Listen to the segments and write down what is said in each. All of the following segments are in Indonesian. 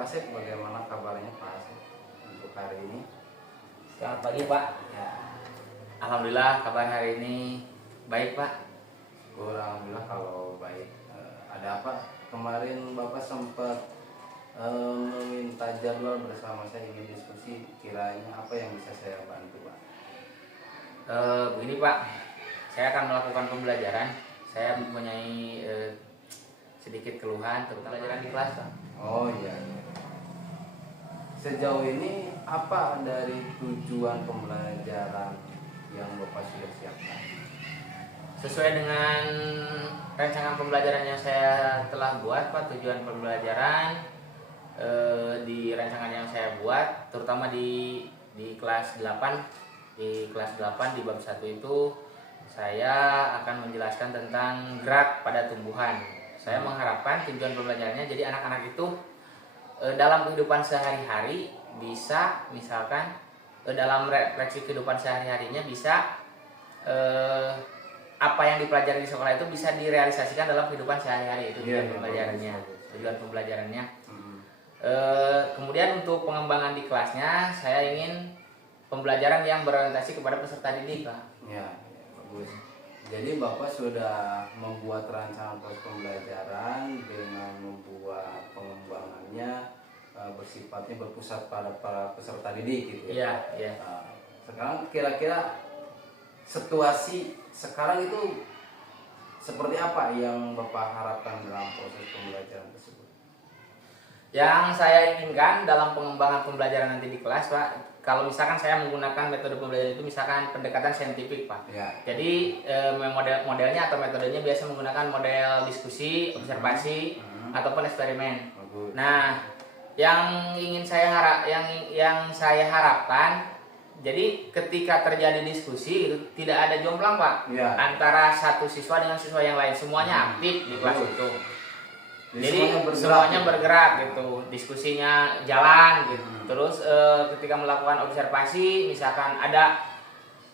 Pak Asep, bagaimana kabarnya Pak Asep untuk hari ini? Selamat pagi Pak. Ya, Alhamdulillah kabar hari ini baik Pak. alhamdulillah kalau baik. Ada apa? Kemarin Bapak sempat meminta jadwal bersama saya ingin diskusi. Kiranya apa yang bisa saya bantu Pak? Begini Pak, saya akan melakukan pembelajaran. Saya mempunyai sedikit keluhan terutama pelajaran di kelas Pak. Oh iya. Sejauh ini apa dari tujuan pembelajaran yang Bapak sudah siapkan? Sesuai dengan rancangan pembelajaran yang saya telah buat Pak, tujuan pembelajaran di rancangan yang saya buat terutama di kelas 8 di bab 1 itu saya akan menjelaskan tentang gerak pada tumbuhan. Saya mengharapkan tujuan pembelajarannya jadi anak-anak itu dalam kehidupan sehari-hari bisa misalkan dalam refleksi kehidupan sehari-harinya bisa apa yang dipelajari di sekolah itu bisa direalisasikan dalam kehidupan sehari-hari. Itu tujuan pembelajarannya. Kemudian untuk pengembangan di kelasnya saya ingin pembelajaran yang berorientasi kepada peserta didik Pak. Ya, bagus. Jadi Bapak sudah membuat rancangan proses pembelajaran dengan membuat pengembangannya bersifatnya berpusat pada para peserta didik gitu ya. Iya. Sekarang kira-kira situasi sekarang itu seperti apa yang Bapak harapkan dalam proses pembelajaran tersebut? Yang saya inginkan dalam pengembangan pembelajaran nanti di kelas Pak, kalau misalkan saya menggunakan metode pembelajaran itu misalkan pendekatan saintifik Pak. Ya. Jadi modelnya atau metodenya biasa menggunakan model diskusi, observasi ataupun eksperimen. Bagus. Nah, yang ingin yang saya harapkan, jadi ketika terjadi diskusi itu tidak ada jomplang Pak, Ya. antara satu siswa dengan siswa yang lain, semuanya aktif di kelas itu. Jadi bergerak semuanya bergerak gitu, diskusinya jalan gitu. Terus ketika melakukan observasi, misalkan ada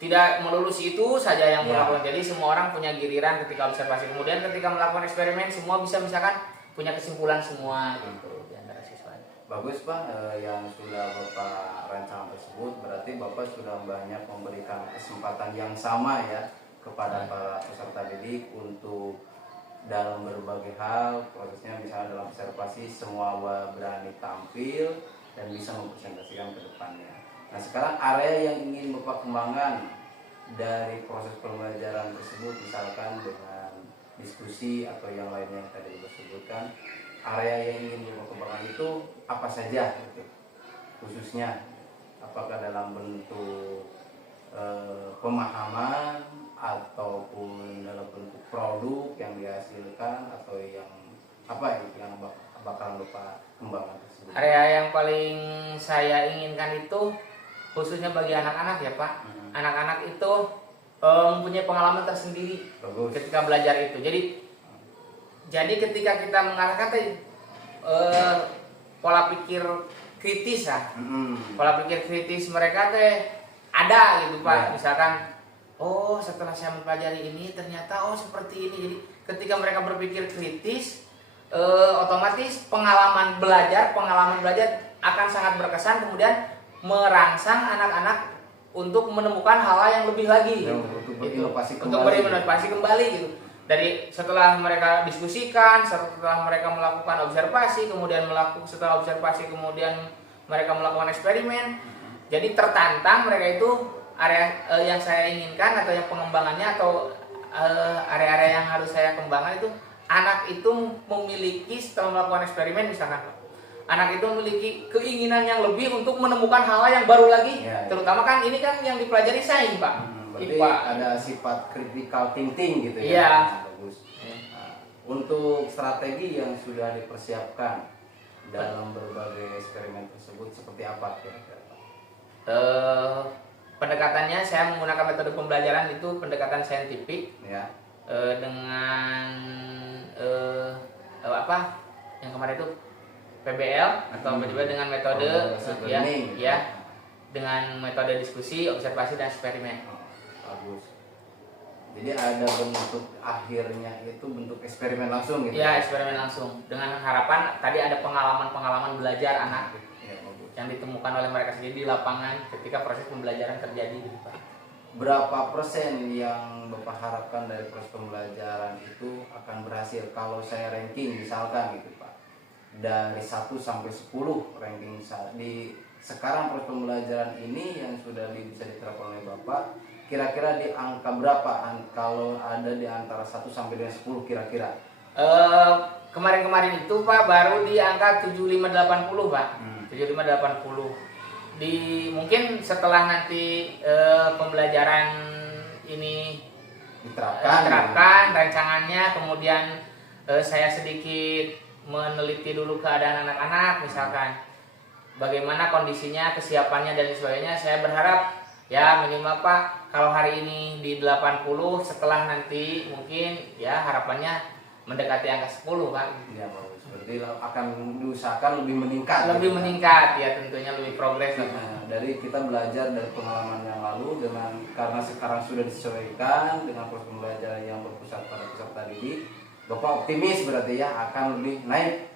tidak melulu itu saja yang melakukan. Jadi semua orang punya giliran ketika observasi. Kemudian ketika melakukan eksperimen, semua bisa misalkan punya kesimpulan semua gitu di antara siswa. Bagus Pak, yang sudah Bapak rancang tersebut berarti Bapak sudah banyak memberikan kesempatan yang sama ya kepada para peserta didik untuk dalam berbagai hal, prosesnya misalnya dalam observasi semua berani tampil dan bisa mempresentasikan ke depannya. Nah sekarang area yang ingin Bapak kembangkan dari proses pembelajaran tersebut misalkan dengan diskusi atau yang lainnya yang tadi Bapak sebutkan, area yang ingin Bapak kembangkan itu apa saja gitu? Khususnya apakah dalam bentuk pemahaman ataupun dalam bentuk produk yang dihasilkan atau yang apa yang bakal Bapak kembangkan tersebut? Area yang paling saya inginkan itu khususnya bagi anak-anak ya Pak. Anak-anak itu mempunyai pengalaman tersendiri. Bagus. Ketika belajar itu. Jadi ketika kita mengarahkan pola pikir kritis ya. Pola pikir kritis mereka ada gitu Pak. Misalkan oh setelah saya mempelajari ini ternyata oh seperti ini. Jadi ketika mereka berpikir kritis otomatis pengalaman belajar akan sangat berkesan, kemudian merangsang anak-anak untuk menemukan hal yang lebih lagi untuk berinovasi kembali gitu. Dari setelah mereka diskusikan, setelah mereka melakukan observasi, setelah observasi kemudian mereka melakukan eksperimen. Jadi tertantang mereka itu area yang saya inginkan atau yang pengembangannya atau area-area yang harus saya kembangkan itu anak itu memiliki setelah melakukan eksperimen misalkan anak itu memiliki keinginan yang lebih untuk menemukan hal yang baru lagi. Terutama kan ini kan yang dipelajari sains Pak. Berarti ada sifat critical thinking gitu ya. Iya. Bagus. Nah, untuk strategi yang sudah dipersiapkan dalam berbagai eksperimen tersebut seperti apa kira-kira? Pendekatannya saya menggunakan metode pembelajaran itu pendekatan saintifik Ya. Dengan apa yang kemarin itu PBL atau dengan metode dengan metode diskusi, observasi dan eksperimen. Bagus. Jadi ada bentuk akhirnya itu bentuk eksperimen langsung gitu. Ya, eksperimen langsung. Dengan harapan tadi ada pengalaman-pengalaman belajar anak Ya, bagus. yang ditemukan oleh mereka sendiri di lapangan ketika proses pembelajaran terjadi gitu Pak. Berapa persen yang Bapak harapkan dari proses pembelajaran itu akan berhasil? Kalau saya ranking misalkan gitu Pak, dari 1 sampai 10 ranking di sekarang proses pembelajaran ini yang sudah bisa diterapkan oleh Bapak, kira-kira di angka berapa kalau ada di antara 1 sampai dengan 10 kira-kira? Kemarin-kemarin itu Pak baru di angka 7580 Pak. 7580. Mungkin setelah nanti pembelajaran ini diterapkan rancangannya, kemudian saya sedikit meneliti dulu keadaan anak-anak misalkan bagaimana kondisinya, kesiapannya dan sebagainya. Saya berharap ya minimal Pak kalau hari ini di 80, setelah nanti mungkin ya harapannya mendekati angka 10 Pak. Ya bagus. Berarti akan diusahakan lebih meningkat. Lebih meningkat ya, tentunya lebih progres. Nah, dari kita belajar dari pengalaman yang lalu karena sekarang sudah disesuaikan dengan proses pembelajaran yang berpusat pada peserta didik, Bapak optimis berarti ya akan lebih naik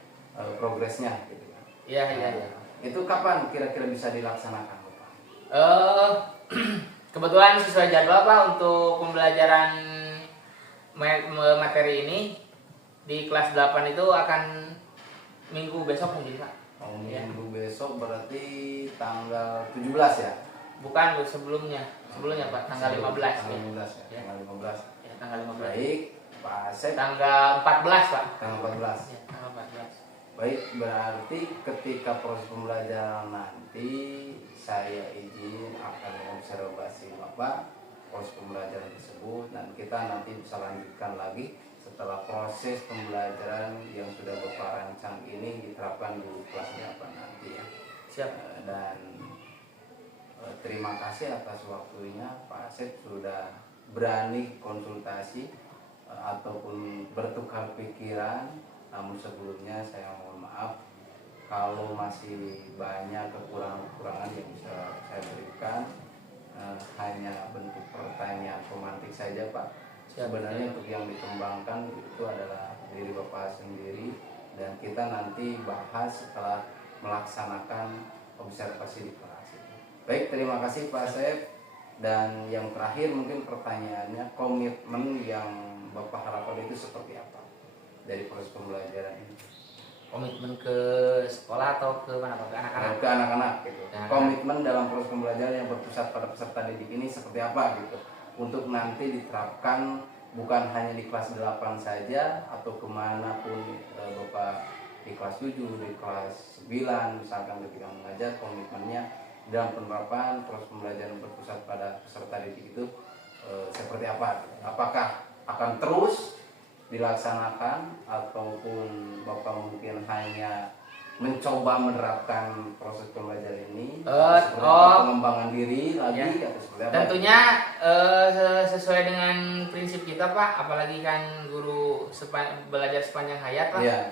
progresnya gitu kan. Iya. Itu kapan kira-kira bisa dilaksanakan Bapak? Kebetulan sesuai jadwal Pak untuk pembelajaran materi ini di kelas 8 itu akan minggu besok mungkin Pak. Minggu besok berarti tanggal 17 ya? Bukan Bu, sebelumnya Pak, tanggal 15 Tanggal 15 ya? Ya. Tanggal 15. Ya, tanggal 15. Baik, Pak Asep. Tanggal 14 Pak. Tanggal 14. Ya, tanggal 14. Baik, berarti ketika proses pembelajaran nanti saya izin akan mengobservasi Bapak proses pembelajaran tersebut dan kita nanti bisa lanjutkan lagi setelah proses pembelajaran yang sudah Bapak rancang ini diterapkan di kelasnya apa nanti ya. Siap. Dan terima kasih atas waktunya Pak Asep sudah berani konsultasi ataupun bertukar pikiran. Namun sebelumnya saya mohon maaf kalau masih banyak kekurangan-kekurangan yang bisa saya berikan. Hanya bentuk pertanyaan romantik saja Pak. Sebenarnya untuk yang dikembangkan itu adalah diri Bapak sendiri dan kita nanti bahas setelah melaksanakan observasi di kelas. Baik, terima kasih Pak Asep. Dan yang terakhir mungkin pertanyaannya, komitmen yang Bapak harapkan itu seperti apa dari proses pembelajaran ini? Komitmen ke sekolah atau ke mana Pak? Ke anak-anak? Ke anak-anak gitu. Anak-anak. Komitmen dalam proses pembelajaran yang berpusat pada peserta didik ini seperti apa gitu. Untuk nanti diterapkan bukan hanya di kelas 8 saja atau kemanapun Bapak di kelas 7, di kelas 9 misalkan ketika mengajar, komitmennya dalam penerapan proses pembelajaran berpusat pada peserta didik itu seperti apa? Apakah akan terus dilaksanakan ataupun Bapak mungkin hanya mencoba menerapkan proses pembelajaran ini pengembangan diri lagi atau seperti apa? Tentunya sesuai dengan prinsip kita Pak, apalagi kan guru belajar sepanjang hayat Pak. Ya.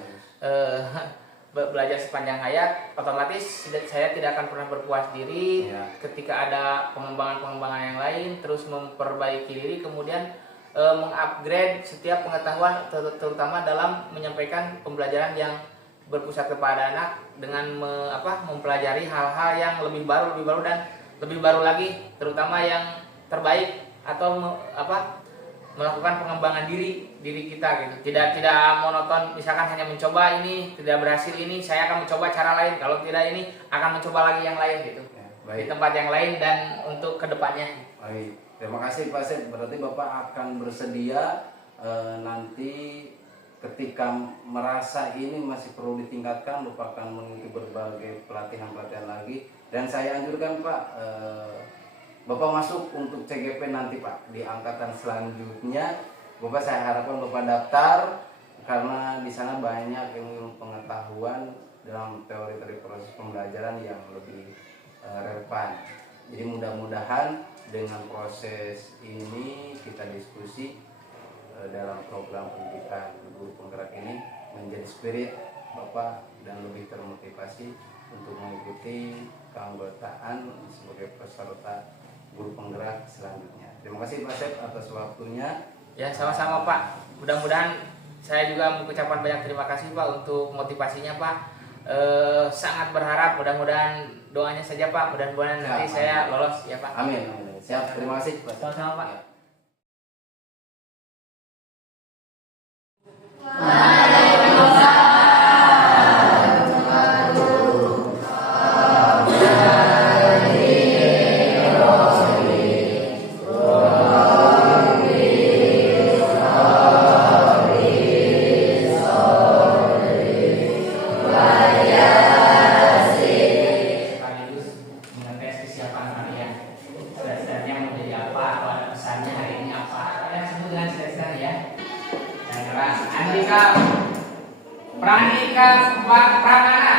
Belajar sepanjang hayat, otomatis saya tidak akan pernah berpuas diri ketika ada pengembangan-pengembangan yang lain, terus memperbaiki diri, kemudian mengupgrade setiap pengetahuan terutama dalam menyampaikan pembelajaran yang berpusat kepada anak dengan mempelajari hal-hal yang lebih baru dan lebih baru lagi, terutama yang terbaik atau melakukan pengembangan diri kita gitu. Tidak monoton, misalkan hanya mencoba ini tidak berhasil, ini saya akan mencoba cara lain, kalau tidak ini akan mencoba lagi yang lain gitu. Di tempat yang lain dan untuk kedepannya. Baik. Terima kasih Pak Sep. Berarti Bapak akan bersedia nanti ketika merasa ini masih perlu ditingkatkan, Bapak akan mengikuti berbagai pelatihan-pelatihan lagi. Dan saya anjurkan Pak, Bapak masuk untuk CGP nanti Pak di angkatan selanjutnya. Bapak saya harapkan Bapak daftar karena di sana banyak ilmu pengetahuan dalam teori-teori proses pembelajaran yang lebih relevan. Jadi mudah-mudahan dengan proses ini kita diskusi dalam program pendidikan guru penggerak ini menjadi spirit Bapak dan lebih termotivasi untuk mengikuti keanggotaan sebagai peserta guru penggerak selanjutnya. Terima kasih Pak Sep atas waktunya. Ya, sama-sama Pak. Mudah-mudahan saya juga mengucapkan banyak terima kasih Pak untuk motivasinya Pak. Sangat berharap mudah-mudahan doanya saja Pak, mudah-mudahan nanti saya lolos ya Pak. Amin. Siap, terima kasih Pak. Sama-sama Pak. Sekaligus mengetes kesiapan kalian. Dasarnya mau jadi apa, atau ada pesannya hari ini apa. Kalian sebut dengan dasar ya. Yang keras. Andika Pranika Pramana.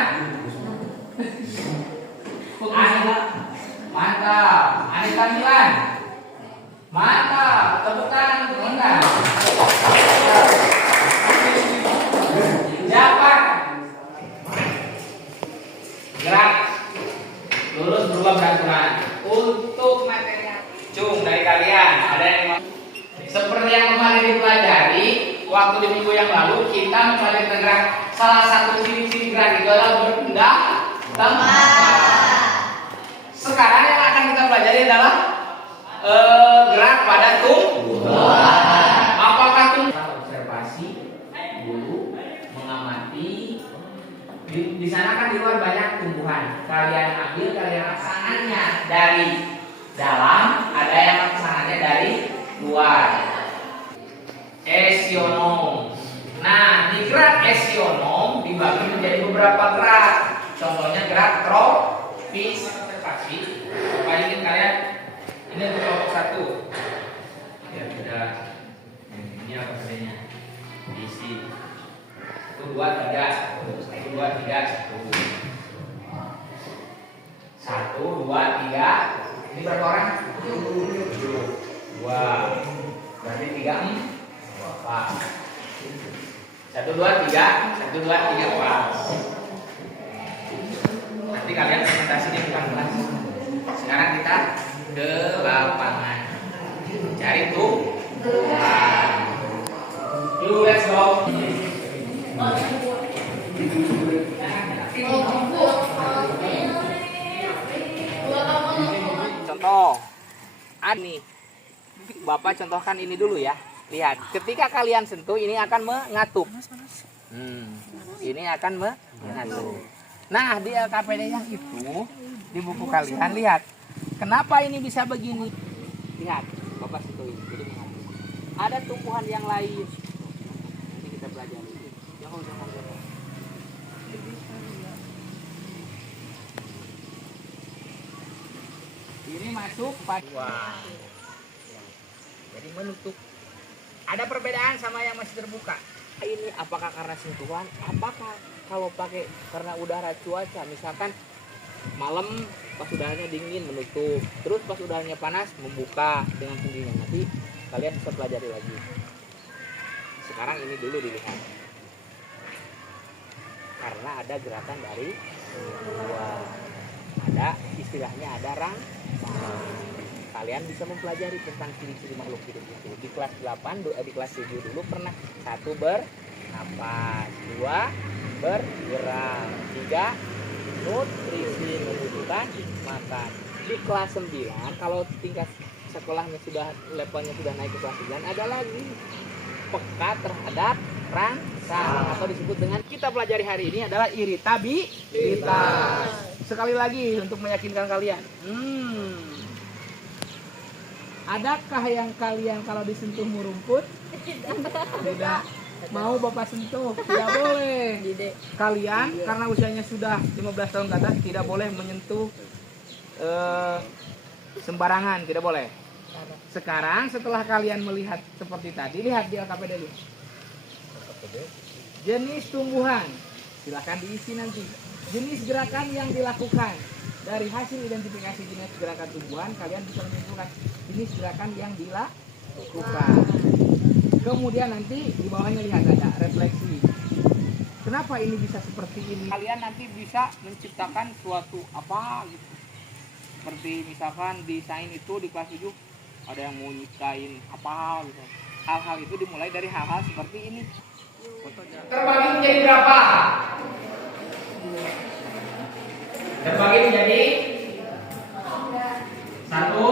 Andika. Mantap. Andika Milan. Mantap. Tepuk tangan untuk Anda. Jafar. Gerak. Lulus berubah peraturan. Untuk materinya cung dari kalian ada yang seperti yang kemarin dipelajari waktu di minggu yang lalu kita mempelajari tentang salah satu ciri-ciri gerak itu adalah berpindah tempat. Sekarang yang akan kita pelajari adalah gerak pada tumbuhan. Apakah tumbuhan? Observasi dulu, mengamati. Di sana kan di luar banyak tumbuhan. Kalian ambil, kalian laksananya dari dalam, ada yang laksananya dari luar. Esionom. Nah, di gerak esionom dibagi menjadi beberapa gerak. Contohnya gerak tropis observasi. Coba ingin kalian ini untuk kelompok 1. Ya sudah. Ini apa bedanya? Isi. 1, 2, 3. 1, 2, 3. 1, 2, 3. Ini berapa orang? 2. Berarti 3 4. 1, 2, 3. 1, 2, 3 pas. Nanti kalian presentasi di depan kelas. Sekarang kita ke lapangan. Cari tumbuhan. Yuk, let's go. Contoh, ini Bapak contohkan ini dulu ya. Lihat, ketika kalian sentuh ini akan mengatup. Ini akan mengatup. Nah, di LKPD yang itu di buku kalian lihat. Kenapa ini bisa begini? Lihat, Bapak sentuh ini jadi mengatup. Ada tumbuhan yang lain. Nanti kita pelajari. Jangan. Ini masuk pada jadi menutup. Ada perbedaan sama yang masih terbuka. Ini apakah karena sentuhan? Apakah kalau pakai karena udara cuaca? Misalkan malam pas udaranya dingin menutup, terus pas udaranya panas membuka dengan sendirinya. Nanti kalian bisa pelajari lagi. Sekarang ini dulu dilihat. Karena ada gerakan dari luar. Ada istilahnya ada kalian bisa mempelajari tentang ciri-ciri makhluk hidup itu di kelas 8 di kelas 7 dulu pernah. 1 bernapas, 2 bergerak, 3 nutrisi membutuhkan makan. Di kelas 9 kalau tingkat sekolahnya sudah levelnya sudah naik ke kelas 9 ada lagi peka terhadap rangsang atau disebut dengan kita pelajari hari ini adalah iritabilitas. Sekali lagi untuk meyakinkan kalian. Adakah yang kalian kalau disentuh rumput? Tidak mau Bapak sentuh? Tidak boleh. Kalian karena usianya sudah 15 tahun ke atas tidak boleh menyentuh sembarangan, tidak boleh. Sekarang setelah kalian melihat seperti tadi, lihat di LKPD dulu. Jenis tumbuhan, silakan diisi nanti. Jenis gerakan yang dilakukan. Dari hasil identifikasi jenis gerakan tumbuhan, kalian bisa menyimpulkan jenis gerakan yang dilakukan. Kemudian nanti di bawahnya lihat ada refleksi. Kenapa ini bisa seperti ini? Kalian nanti bisa menciptakan suatu apa gitu. seperti misalkan desain itu di kelas 7 ada yang mau nyiptain apa gitu. Hal-hal itu dimulai dari hal-hal seperti ini. Terbagi menjadi berapa? Terbagi menjadi satu.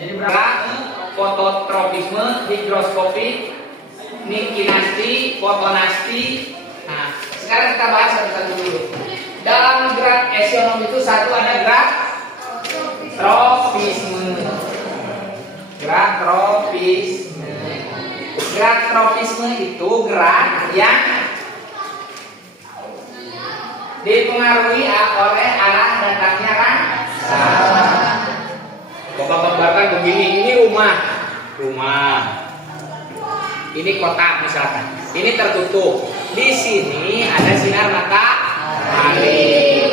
Jadi berapa? Fototropisme, higroskopi, kinasti, fotonasti. Nah, sekarang kita bahas satu-satu dulu. Dalam gerak esionom itu satu ada gerak tropisme. Gerak tropisme. Gerak tropisme itu gerak yang dipengaruhi oleh arah datangnya rangsa. Bapak gambarkan begini, ini rumah. Ini kotak misalkan. Ini tertutup. Di sini ada sinar matahari.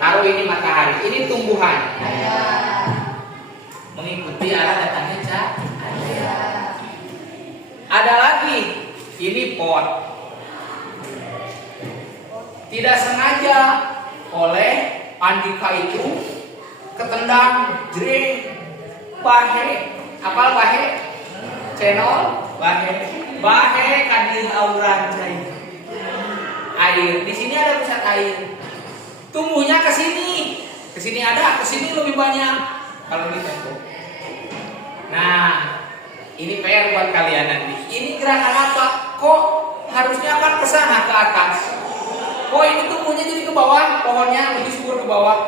Taruh ini matahari. Ini tumbuhan. Mengikuti arah datangnya cahaya. Ada lagi. Ini pot. Tidak sengaja oleh Andika itu ketendang jreng bahe. Apal bahe? Channel bahe kadin auran air. Di sini ada pusat air. Tumbuhnya ke sini. Ke sini ada, ke sini lebih banyak kalau di tempo. Nah, ini PR buat kalian nanti. Ini gerakan apa? Kok harusnya kan ke sana ke atas? Kok ini tumbuhnya jadi ke bawah? Pohonnya lebih subur ke bawah.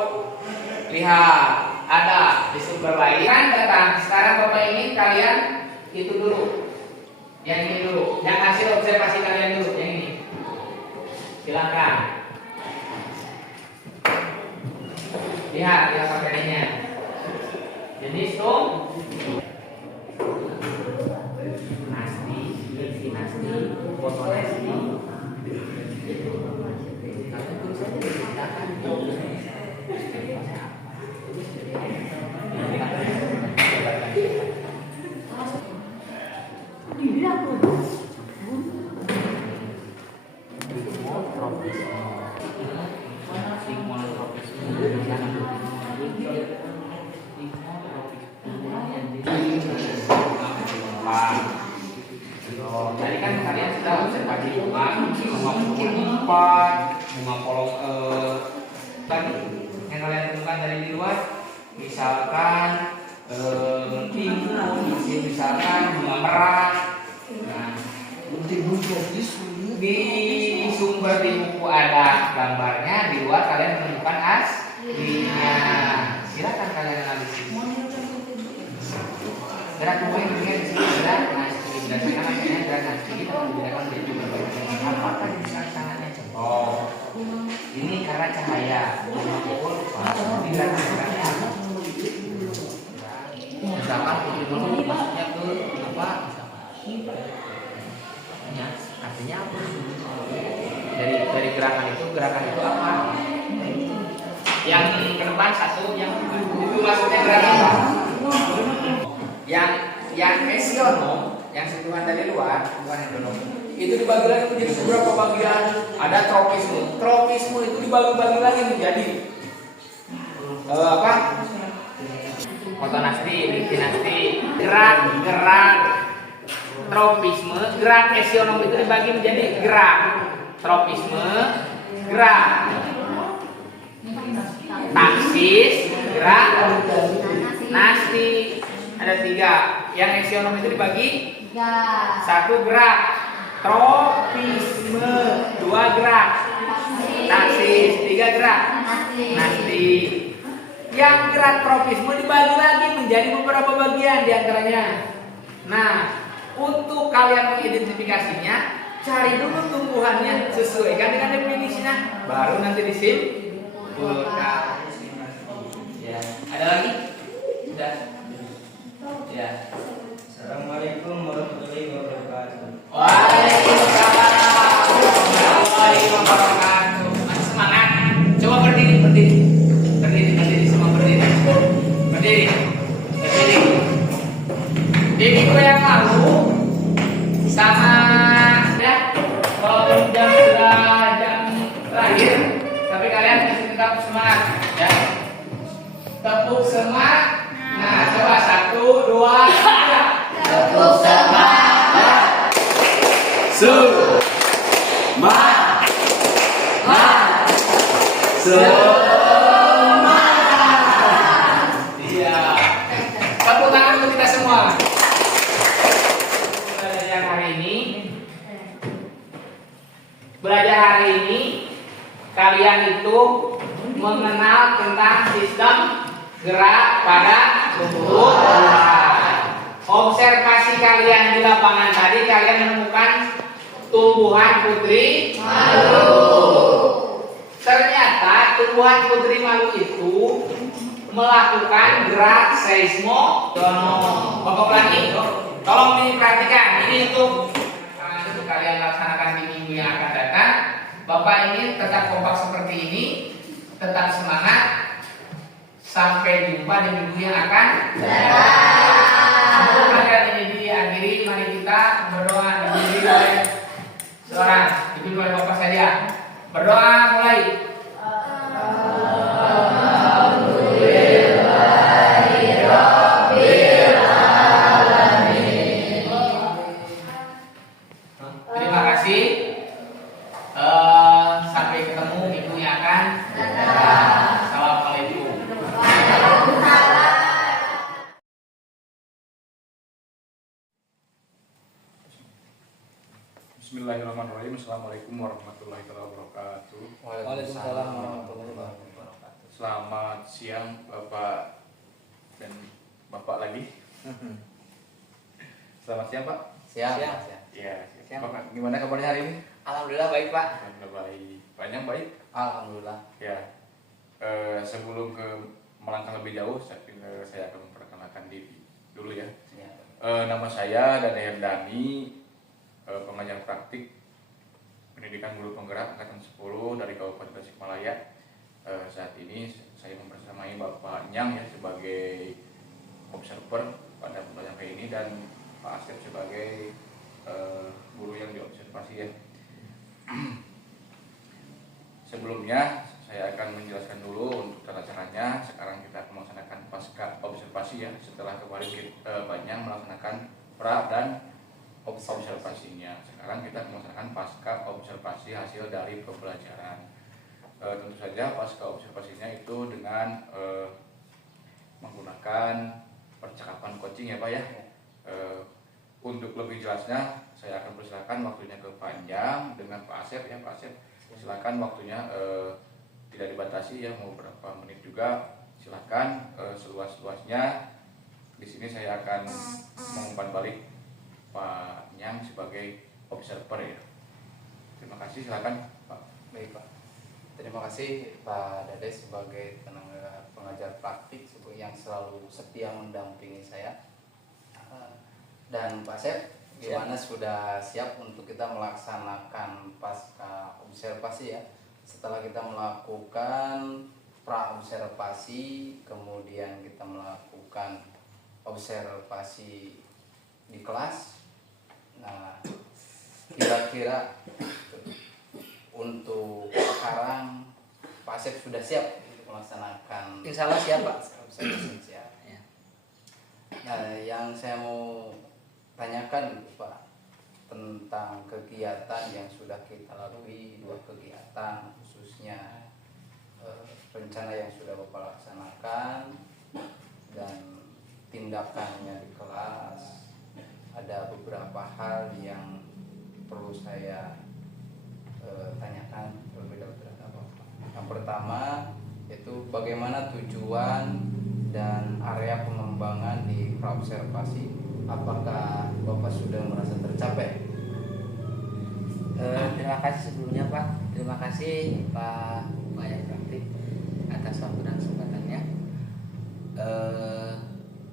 Lihat, ada di sumber lain kan datang. Sekarang Bapak ingin kalian itu dulu. Yang ini dulu. Yang hasil observasi kalian dulu. Yang ini. Silakan. Lihat materinya. Jenis tuh nasti, nasti, fotonasti. Tadi kan kalian sudah observasi bunga empat, bunga polong tadi yang kalian temukan dari di luar, misalkan timun, misalkan bunga merah. Nah, di sumber di buku ada gambarnya, di luar kalian menemukan aslinya. Silakan kalian analisis. Gerak buku ini di sini gerak nasti. Berdasarkan hasilnya gerak nasti kita membedakan menjadi berbagai macam. Apakah di tangannya jempol? Ini karena cahaya. Pukul di gerak-geraknya apa? Misalkan putih dulu maksudnya ke apa? Ya, artinya apa? Dari gerakan itu apa? Yang ke depan satu, yang itu maksudnya gerakan apa? Yang esionom, yang sentuhan dari luar, bukan endonom, itu dibagi lagi menjadi beberapa bagian. Ada tropisme. Tropisme itu dibagi-bagi lagi menjadi apa? Fotonasti, kinasti, gerak. Tropisme, gerak esionom itu dibagi menjadi gerak. Tropisme, gerak. Taksis, gerak. Nasti. Ada 3. Yang esionom itu dibagi 1 gerak. Tropisme 2 gerak. Taksis 3 gerak. Nasti. Yang gerak tropisme dibagi lagi menjadi beberapa bagian diantaranya. Nah, untuk kalian mengidentifikasinya, cari dulu tumbuhannya, sesuaikan dengan definisinya, baru nanti disimpulkan. Ya, ada lagi? Sudah. Ya. Assalamualaikum warahmatullahi wabarakatuh. Waalaikumsalam warahmatullahi wabarakatuh. Masih semangat? Coba berdiri. Semua berdiri. Di minggu yang lalu sama ya, kalau jam terakhir kalian masih tetap semangat ya. Tepuk semangat. Nah, coba 1, 2, 3. Tepuk semangat. Semangat. Semangat. Iya. Tepuk tangan untuk kita semua. Belajar hari ini kalian itu mengenal tentang sistem gerak pada tumbuhan. Observasi kalian di lapangan tadi kalian menemukan tumbuhan putri malu. Ternyata tumbuhan putri malu itu melakukan gerak seismotonom. Bapak lagi, tolong diperhatikan. Ini untuk kalian laksanakan di minggu yang akan datang. Bapak ini tetap kompak seperti ini, tetap semangat. Sampai jumpa di minggu yang akan datang. Sebelum pelajaran ini diakhiri, mari kita berdoa dipimpin oleh seorang, dipimpin oleh Bapak saja. Berdoa mulai. Terima kasih. Sampai ketemu minggu yang akan datang. Assalamualaikum. Bismillahirrahmanirrahim. Assalamualaikum warahmatullahi wabarakatuh. Waalaikumsalam warahmatullahi wabarakatuh. Selamat siang Bapak dan Bapak lagi. Selamat siang Pak. Siap. Siap. Iya. Siang. Bapak gimana kabarnya hari ini? Alhamdulillah baik Pak. Alhamdulillah baik. Panjang baik. Alhamdulillah. Ya. Sebelum ke melangkah lebih jauh, saya akan memperkenalkan diri dulu ya. Ya. Nama saya Dade Herdani, pengajar praktik pendidikan guru penggerak angkatan 10 dari Kabupaten Tasikmalaya. Saat ini saya mempersamai Bapak Nyang ya sebagai observer pada pembelajaran kali ini dan Pak Asep sebagai guru yang diobservasi ya. Sebelumnya saya akan menjelaskan dulu untuk tata caranya. Sekarang kita akan melaksanakan pasca observasi ya. Setelah kemarin kita banyak melaksanakan pra dan observasinya. Sekarang kita melaksanakan pasca observasi hasil dari pembelajaran. Tentu saja pasca observasinya itu dengan menggunakan percakapan coaching ya Pak ya. Untuk lebih jelasnya saya akan persilakan waktunya ke Panjang dengan Pak Asep ya. Pak Asep silakan waktunya tidak dibatasi ya, mau berapa menit juga silakan, seluas-luasnya. Di sini saya akan mengumpan balik Pak Nyang sebagai observer ya. Terima kasih, silakan Pak. Baik Pak. Terima kasih Pak Dade sebagai tenaga pengajar praktik yang selalu setia mendampingi saya. Dan Pak Sep, gimana sudah siap untuk kita melaksanakan pasca observasi ya? Setelah kita melakukan pra observasi, kemudian kita melakukan observasi di kelas. Nah, kira-kira untuk sekarang Pak Asep sudah siap untuk melaksanakan. Insya Allah siap Pak. Siap. Nah, yang saya mau tanyakan Pak tentang kegiatan yang sudah kita lalui, 2 kegiatan khususnya rencana yang sudah Bapak laksanakan dan tindakannya di kelas. Ada beberapa hal yang perlu saya tanyakan terlebih dahulu. Yang pertama itu bagaimana tujuan dan area pengembangan di praobservasi. Apakah Bapak sudah merasa tercapai? Terima kasih sebelumnya Pak. Terima kasih Pak Pengajar Praktik atas waktu dan kesempatannya.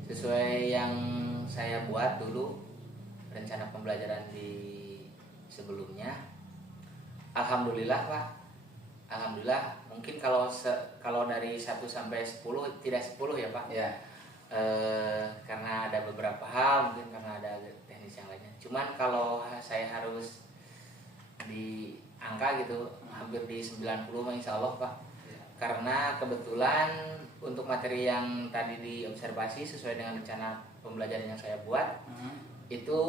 Sesuai yang saya buat dulu rencana pembelajaran di sebelumnya, alhamdulillah Pak. Alhamdulillah, mungkin kalau dari 1 sampai 10 tidak 10 ya Pak. Ya. Karena ada beberapa hal, mungkin karena ada teknis yang lainnya. Cuman kalau saya harus di angka gitu hampir di 90 insya Allah Pak. karena kebetulan untuk materi yang tadi diobservasi sesuai dengan rencana pembelajaran yang saya buat itu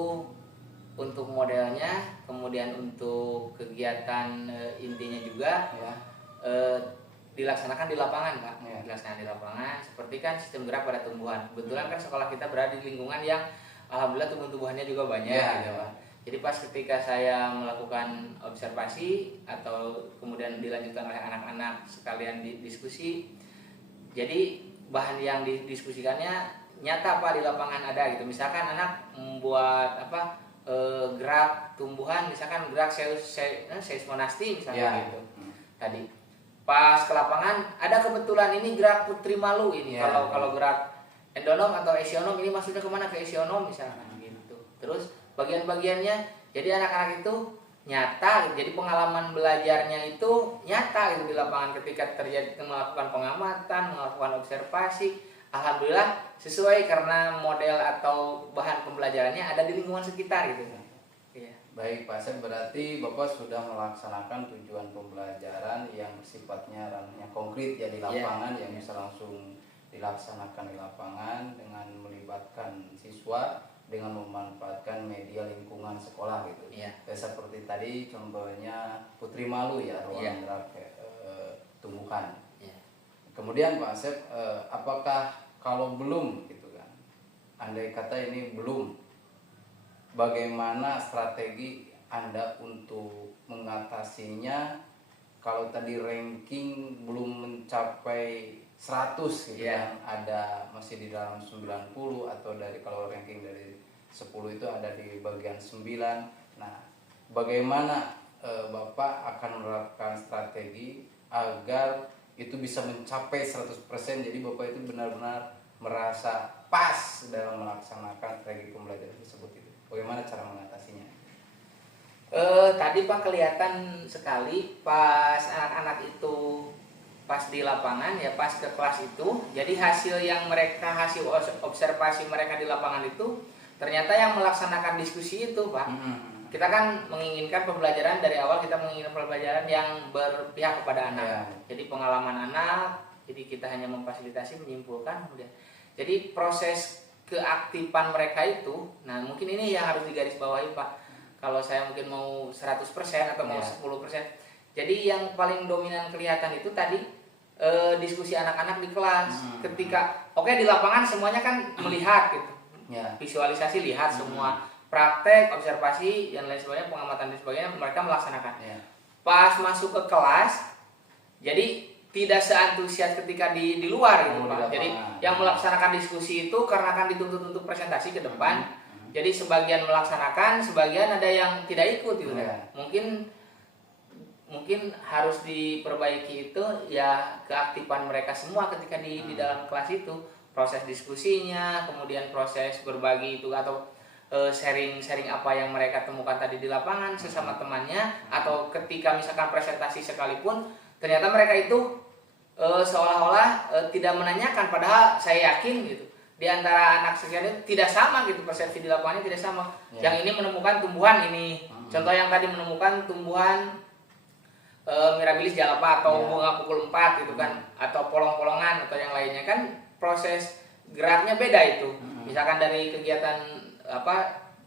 untuk modelnya, kemudian untuk kegiatan intinya juga Ya. dilaksanakan di lapangan, Pak. Ya. Dilaksanakan di lapangan seperti kan sistem gerak pada tumbuhan. Kebetulan kan sekolah kita berada di lingkungan yang alhamdulillah tumbuh-tumbuhannya juga banyak Ya, gitu, ya. Pak. Jadi pas ketika saya melakukan observasi atau kemudian dilanjutkan oleh anak-anak sekalian diskusi, jadi bahan yang didiskusikannya nyata Pak di lapangan ada gitu. Misalkan anak membuat gerak tumbuhan, misalkan gerak seismonasti misalnya Ya. gitu. Tadi pas ke lapangan ada kebetulan ini gerak putri malu ini. Ya. Kalau gerak endonom atau esionom ini maksudnya kemana, ke esionom misalkan gitu. Terus bagian-bagiannya jadi anak-anak itu nyata, jadi pengalaman belajarnya itu nyata gitu di lapangan ketika terjadi melakukan pengamatan, melakukan observasi. Alhamdulillah sesuai karena model atau bahan pembelajarannya ada di lingkungan sekitar gitu. Iya. Baik Pak Asep, berarti Bapak sudah melaksanakan tujuan pembelajaran yang sifatnya ranahnya konkret ya di lapangan, yang bisa langsung dilaksanakan di lapangan dengan melibatkan siswa dengan memanfaatkan media lingkungan sekolah gitu. Iya. Seperti tadi contohnya Putri Malu ya, ruang gerak tumbuhan. Iya. Kemudian Pak Asep, apakah kalau belum gitu kan, andai kata ini belum, bagaimana strategi Anda untuk mengatasinya kalau tadi ranking belum mencapai 100 gitu Yeah. kan, ada masih di dalam 90 atau dari kalau ranking dari 10 itu ada di bagian 9. Nah, bagaimana Bapak akan menerapkan strategi agar itu bisa mencapai 100%, jadi Bapak itu benar-benar merasa pas dalam melaksanakan strategi pembelajaran tersebut itu. Bagaimana cara mengatasinya? Tadi Pak kelihatan sekali pas anak-anak itu pas di lapangan ya, pas ke kelas itu, jadi hasil observasi mereka di lapangan itu ternyata yang melaksanakan diskusi itu Pak. Kita kan menginginkan pembelajaran dari awal, kita menginginkan pembelajaran yang berpihak kepada anak. Ya. Jadi pengalaman anak, jadi kita hanya memfasilitasi, menyimpulkan kemudian. Jadi proses keaktifan mereka itu, nah mungkin ini yang harus digarisbawahi Pak. Kalau saya mungkin mau 100% atau mau 10%. Jadi yang paling dominan kelihatan itu tadi diskusi anak-anak di kelas. Ketika di lapangan semuanya kan melihat gitu. Ya. Visualisasi, lihat semua. Praktek, observasi dan lain sebagainya, pengamatan dan sebagainya mereka melaksanakan. Ya. Pas masuk ke kelas, jadi tidak seantusias ketika di luar gitu Pak. Jadi yang melaksanakan diskusi itu karena akan dituntut untuk presentasi ke depan. Jadi sebagian melaksanakan, sebagian ada yang tidak ikut gitu. Mungkin harus diperbaiki itu ya keaktifan mereka semua ketika di dalam kelas itu, proses diskusinya, kemudian proses berbagi itu atau sharing apa yang mereka temukan tadi di lapangan sesama temannya, atau ketika misalkan presentasi sekalipun ternyata mereka itu seolah-olah tidak menanyakan, padahal saya yakin gitu di antara anak sekian itu tidak sama gitu, persepsi di lapangannya tidak sama. Yang ini menemukan tumbuhan ini, contoh yang tadi menemukan tumbuhan Mirabilis jalapa atau bunga pukul 4 gitu kan, atau polong-polongan atau yang lainnya kan, proses geraknya beda itu. Misalkan dari kegiatan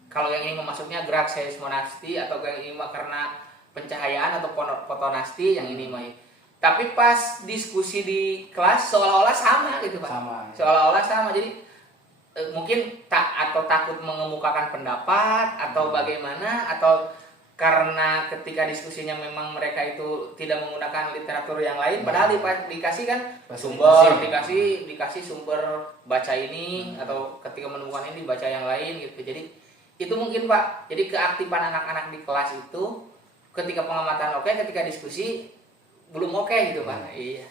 kalau yang ini memasuknya gerak seismonasti, atau yang ini karena pencahayaan atau fotonasti, yang ini mah. Tapi pas diskusi di kelas seolah-olah sama gitu Pak. Seolah-olah sama. Jadi mungkin takut mengemukakan pendapat atau bagaimana, atau karena ketika diskusinya memang mereka itu tidak menggunakan literatur yang lain, padahal dikasih kan sumber, dikasih sumber baca ini, atau ketika menemukan ini baca yang lain gitu. Jadi itu mungkin Pak. Jadi keaktifan anak-anak di kelas itu ketika pengamatan ketika diskusi belum gitu Pak. Iya.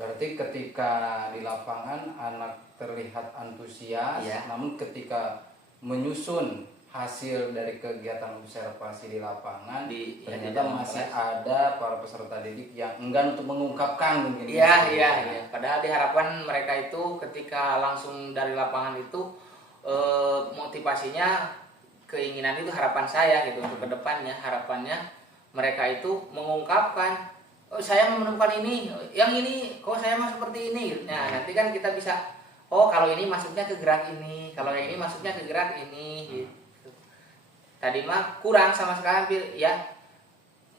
Berarti ketika di lapangan anak terlihat antusias, namun ketika menyusun hasil dari kegiatan observasi di lapangan ternyata masih ada para peserta didik yang enggan untuk mengungkapkan mungkin. Iya. Padahal diharapkan mereka itu ketika langsung dari lapangan itu motivasinya, keinginan itu harapan saya gitu untuk kedepannya, harapannya mereka itu mengungkapkan oh saya menemukan ini, yang ini kok saya mah seperti ini. Nah nanti kan kita bisa, oh kalau ini masuknya ke gerak ini, kalau yang ini masuknya ke gerak ini. Gitu. Tadi mah kurang sama sekali hampir ya.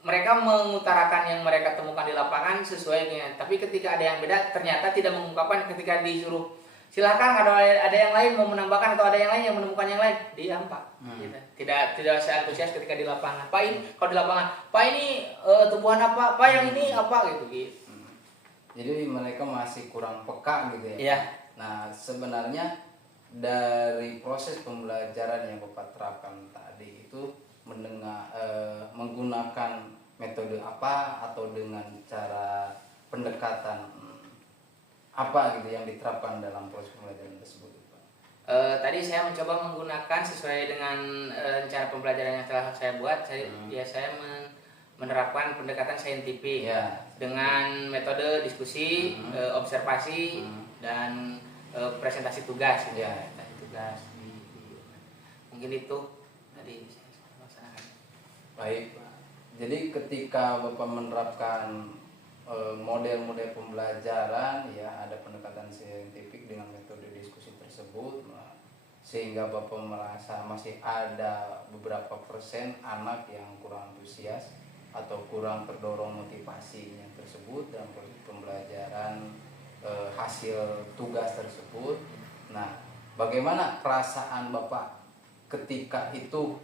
Mereka mengutarakan yang mereka temukan di lapangan sesuai dengan, tapi ketika ada yang beda ternyata tidak mengungkapkan. Ketika disuruh silakan ada yang lain mau menambahkan atau ada yang lain yang menemukan yang lain, diam pak. Gitu. Tidak seantusias ketika di lapangan. Pak ini kalau di lapangan, pak ini tumbuhan apa, pak yang ini apa gitu. Jadi mereka masih kurang peka gitu ya. Iya. Nah sebenarnya dari proses pembelajaran yang Bapak terapkan tadi itu menggunakan metode apa atau dengan cara pendekatan apa gitu yang diterapkan dalam proses pembelajaran tersebut, Pak? Tadi saya mencoba menggunakan sesuai dengan rencana pembelajaran yang telah saya buat. Saya menerapkan pendekatan saintifik dengan metode diskusi, observasi, dan presentasi tugas. Tugas. Mungkin itu tadi saya laksanakan. Baik, Pak. Jadi ketika Bapak menerapkan model-model pembelajaran ya ada pendekatan saintifik dengan metode diskusi tersebut, sehingga Bapak merasa masih ada beberapa persen anak yang kurang antusias atau kurang terdorong motivasinya tersebut dalam proses pembelajaran hasil tugas tersebut. Nah, bagaimana perasaan Bapak ketika itu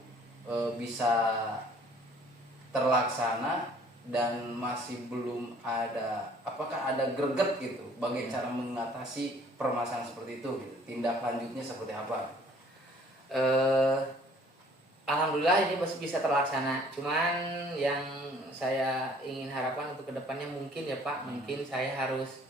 bisa terlaksana dan masih belum ada, apakah ada greget gitu bagaimana cara mengatasi permasalahan seperti itu gitu. Tindak lanjutnya seperti apa? Alhamdulillah ini masih bisa terlaksana. Cuman yang saya ingin harapkan untuk kedepannya mungkin ya Pak, mungkin saya harus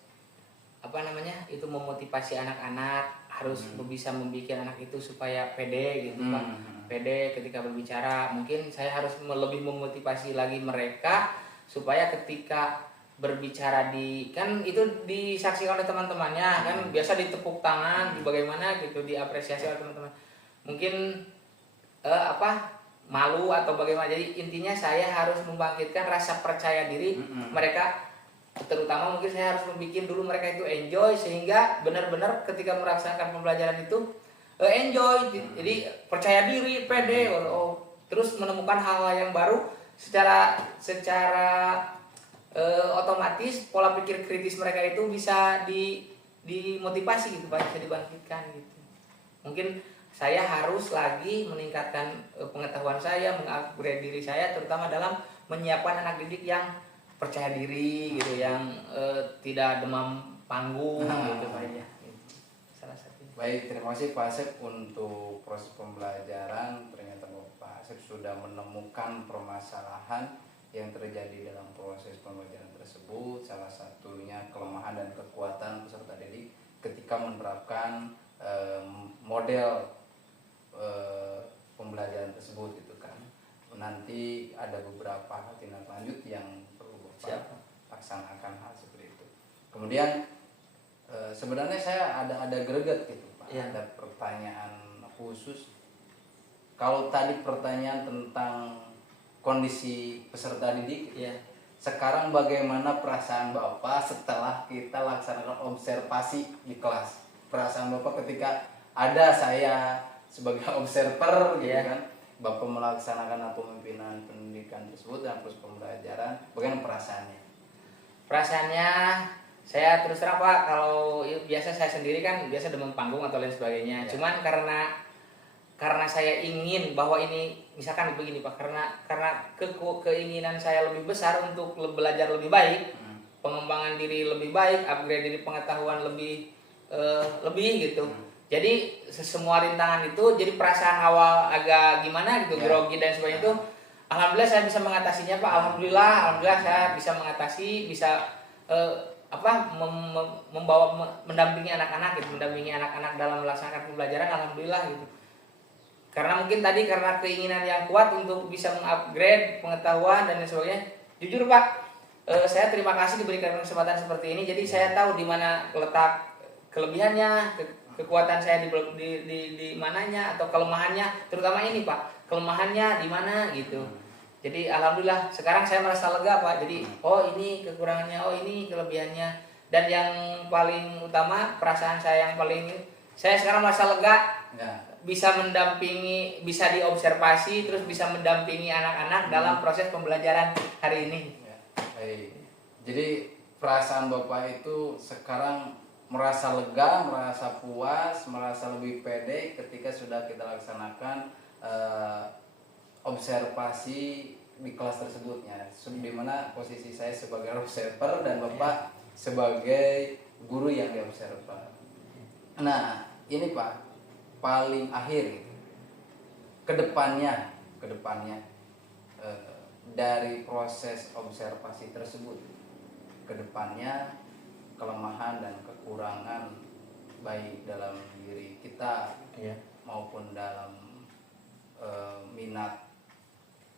itu memotivasi anak-anak, harus bisa membuat anak itu supaya pede gitu Pak. Pede ketika berbicara. Mungkin saya harus lebih memotivasi lagi mereka supaya ketika berbicara kan itu disaksikan oleh teman-temannya kan, biasa ditepuk tangan, bagaimana gitu, diapresiasi oleh teman-teman. Mungkin malu atau bagaimana. Jadi intinya saya harus membangkitkan rasa percaya diri mereka, terutama mungkin saya harus membuat dulu mereka itu enjoy, sehingga benar-benar ketika melaksanakan pembelajaran itu enjoy, jadi percaya diri, pede, terus menemukan hal-hal yang baru secara otomatis. Pola pikir kritis mereka itu bisa dimotivasi gitu Pak, bisa dibangkitkan gitu. Mungkin saya harus lagi meningkatkan pengetahuan saya, mengupgrade diri saya, terutama dalam menyiapkan anak didik yang percaya diri gitu, yang tidak demam panggung gitu Pak ya. Salah satunya. Baik, terima kasih Pak Asep untuk proses pembelajaran. Ternyata Pak Asep sudah menemukan permasalahan yang terjadi dalam proses pembelajaran tersebut. Salah satunya kelemahan dan kekuatan peserta didik ketika menerapkan model pembelajaran tersebut gitu kan. Nanti ada beberapa tindak lanjut yang perlu Bapak laksanakan hal seperti itu. Kemudian sebenarnya saya ada greget gitu Pak. Ada pertanyaan khusus. Kalau tadi pertanyaan tentang kondisi peserta didik, sekarang bagaimana perasaan Bapak setelah kita laksanakan observasi di kelas? Perasaan Bapak ketika ada saya sebagai observer gitu kan, Bapak melaksanakan pemimpinan pendidikan tersebut dalam proses pembelajaran, bagaimana perasaannya? Perasaannya saya terus terang Pak, kalau biasa saya sendiri kan biasa demam panggung atau lain sebagainya. Cuman karena saya ingin bahwa ini misalkan begini Pak, karena keinginan saya lebih besar untuk belajar lebih baik, pengembangan diri lebih baik, upgrade diri pengetahuan lebih gitu. Jadi semua rintangan itu, jadi perasaan awal agak gimana gitu, grogi dan sebagainya itu, alhamdulillah saya bisa mengatasinya Pak. Alhamdulillah saya bisa mengatasi, bisa mendampingi anak-anak gitu, mendampingi anak-anak dalam melaksanakan pembelajaran, alhamdulillah gitu. Karena mungkin tadi karena keinginan yang kuat untuk bisa mengupgrade pengetahuan dan lain sebagainya. Jujur Pak, saya terima kasih diberikan kesempatan seperti ini. Jadi saya tahu di mana letak kelebihannya, kekuatan saya di mananya, atau kelemahannya, terutama ini Pak, kelemahannya di mana gitu. Jadi alhamdulillah sekarang saya merasa lega Pak. Jadi oh ini kekurangannya, oh ini kelebihannya. Dan yang paling utama perasaan saya yang paling saya sekarang merasa lega Ya. bisa mendampingi, bisa diobservasi, terus bisa mendampingi anak-anak dalam proses pembelajaran hari ini. Ya, baik. Jadi perasaan Bapak itu sekarang merasa lega, merasa puas, merasa lebih pede ketika sudah kita laksanakan observasi di kelas tersebutnya. Di mana posisi saya sebagai observer dan Bapak sebagai guru yang diobserver. Nah, ini Pak, paling akhir gitu. Kedepannya dari proses observasi tersebut, kedepannya kelemahan dan kekurangan baik dalam diri kita maupun dalam minat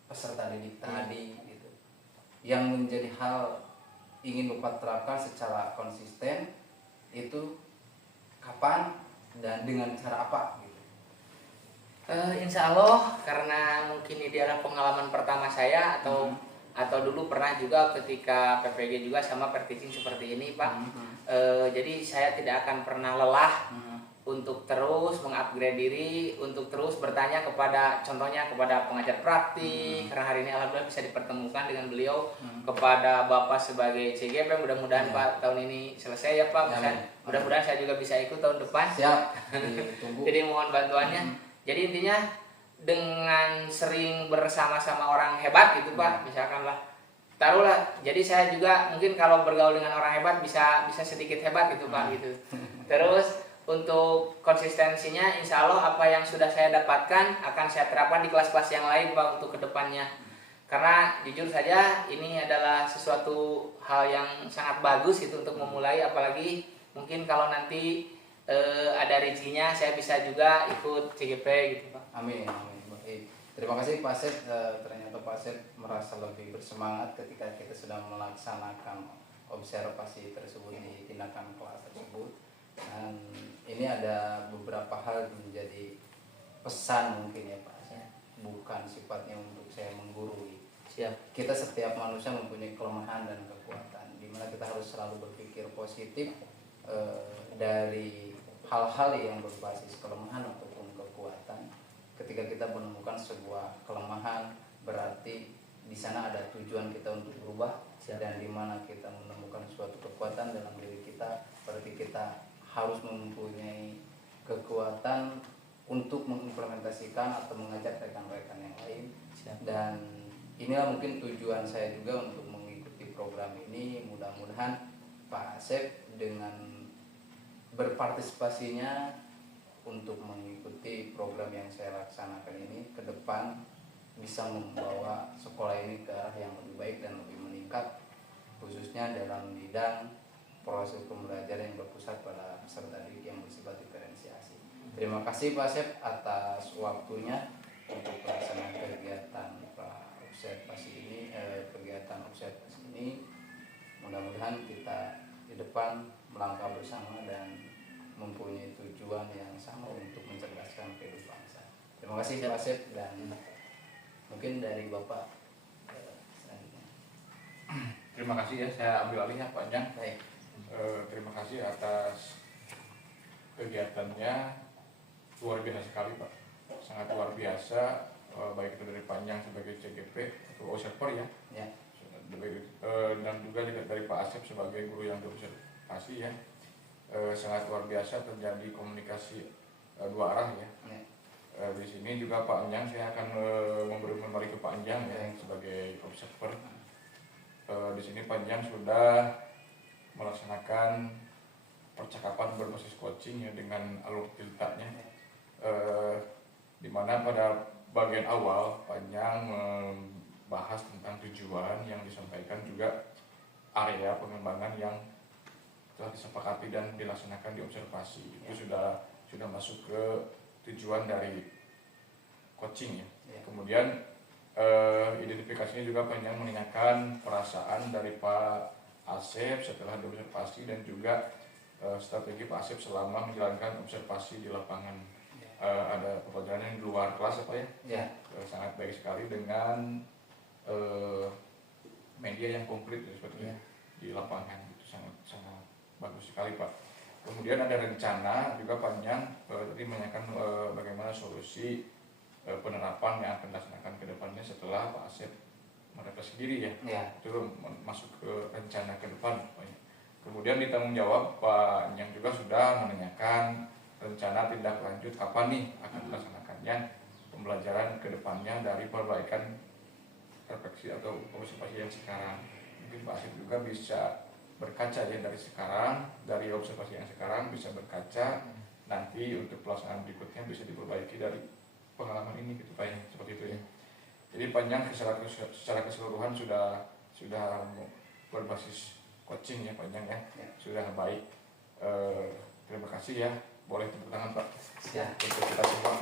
peserta didik tadi gitu, yang menjadi hal ingin Bapak terapkan secara konsisten itu kapan dan dengan cara apa gitu? Insya Allah karena mungkin ini adalah pengalaman pertama saya atau dulu pernah juga ketika PPG juga sama perteaching seperti ini Pak. Jadi saya tidak akan pernah lelah untuk terus mengupgrade diri, untuk terus bertanya contohnya kepada pengajar praktik, karena hari ini alhamdulillah bisa dipertemukan dengan beliau, kepada Bapak sebagai CGP, mudah-mudahan Pak tahun ini selesai ya Pak, mudah-mudahan saya juga bisa ikut tahun depan. Siap, ditunggu. Jadi mohon bantuannya. Jadi intinya dengan sering bersama-sama orang hebat gitu Pak, misalkanlah taruhlah, jadi saya juga mungkin kalau bergaul dengan orang hebat bisa sedikit hebat gitu Pak gitu. Terus untuk konsistensinya insya Allah apa yang sudah saya dapatkan akan saya terapkan di kelas-kelas yang lain Pak untuk kedepannya. Karena jujur saja ini adalah sesuatu hal yang sangat bagus itu untuk memulai, apalagi mungkin kalau nanti ada rezekinya saya bisa juga ikut CGP gitu Pak. Amin. Baik. Terima kasih Pak Asep. Ternyata Pak Asep merasa lebih bersemangat ketika kita sudah melaksanakan observasi tersebut di tindakan kelas tersebut. Dan ini ada beberapa hal menjadi pesan mungkin ya Pak Asep. Bukan sifatnya untuk saya menggurui. Siap. Kita setiap manusia mempunyai kelemahan dan kekuatan, di mana kita harus selalu berpikir positif dari hal-hal yang berbasis kelemahan ataupun kekuatan. Ketika kita menemukan sebuah kelemahan, berarti di sana ada tujuan kita untuk berubah. Dan di mana kita menemukan suatu kekuatan dalam diri kita, berarti kita harus mempunyai kekuatan untuk mengimplementasikan atau mengajak rekan-rekan yang lain. Dan inilah mungkin tujuan saya juga untuk mengikuti program ini. Mudah-mudahan Pak Asep dengan berpartisipasinya untuk mengikuti program yang saya laksanakan ini ke depan bisa membawa sekolah ini ke arah yang lebih baik dan lebih meningkat, khususnya dalam bidang proses pembelajaran yang berpusat pada peserta didik yang bersifat diferensiasi. Terima kasih Pak Asep atas waktunya untuk pelaksanaan kegiatan observasi ini. Mudah-mudahan kita di depan melangkah bersama dan mempunyai tujuan yang sama untuk mencerdaskan kehidupan bangsa. Terima kasih Pak Asep, dan mungkin dari Bapak selanjutnya. Terima kasih ya, saya ambil alih ya Pak Anjang. Baik. Terima kasih atas kegiatannya, luar biasa sekali Pak, sangat luar biasa, baik itu dari Pak Anjang sebagai CGP atau observer ya, dan juga dari Pak Asep sebagai guru yang diobservasi ya. Sangat luar biasa terjadi komunikasi dua arah ya. Di sini juga Pak Anjang, saya akan memberi ke Pak Anjang ya sebagai observer. Di sini Pak Anjang sudah melaksanakan percakapan berbasis coaching ya dengan alur tiltanya, di mana pada bagian awal Pak Anjang membahas tentang tujuan yang disampaikan, juga area pengembangan yang telah disepakati dan dilaksanakan di observasi. Itu sudah masuk ke tujuan dari coaching ya. Kemudian identifikasinya juga Pak Anjang menanyakan perasaan dari Pak Asep setelah diobservasi, dan juga strategi Pak Asep selama menjalankan observasi di lapangan. Ada pembelajaran di luar kelas apa ya? Sangat baik sekali dengan media yang konkret ya, seperti di lapangan itu sangat sangat bagus sekali Pak. Kemudian ada rencana juga panjang tadi menanyakan bagaimana solusi penerapan yang akan dilaksanakan ke depannya setelah Pak Asep meretas sendiri ya. Itu masuk ke rencana ke depan. Kemudian di tanggung jawab Pak yang juga sudah menanyakan rencana tindak lanjut kapan nih akan dilaksanakannya pembelajaran ke depannya dari perbaikan refleksi atau observasi yang sekarang. Mungkin Pak Asep juga bisa berkaca ya dari sekarang, dari observasi yang sekarang bisa berkaca, nanti untuk pelaksanaan berikutnya bisa diperbaiki dari pengalaman ini gitu Pak ya, seperti itu ya. Jadi panjang secara keseluruhan sudah berbasis coaching ya panjang ya, sudah baik. Terima kasih ya, boleh tepuk tangan Pak. Siap. Untuk kita semua.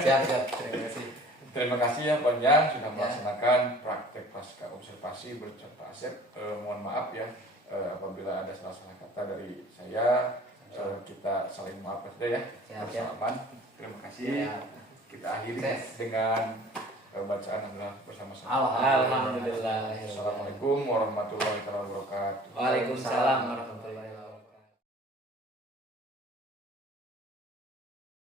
Siap. Terima kasih. Terima kasih ya panjang sudah melaksanakan praktek pasca observasi bersama Pak Asep. Mohon maaf ya apabila ada salah-salah kata dari saya. Kita saling maafkan saja ya. Bersalaman. Terima kasih. Kita akhiri dengan bacaan bersama-sama. Alhamdulillah. Assalamualaikum warahmatullahi wabarakatuh. Waalaikumsalam warahmatullahi wabarakatuh.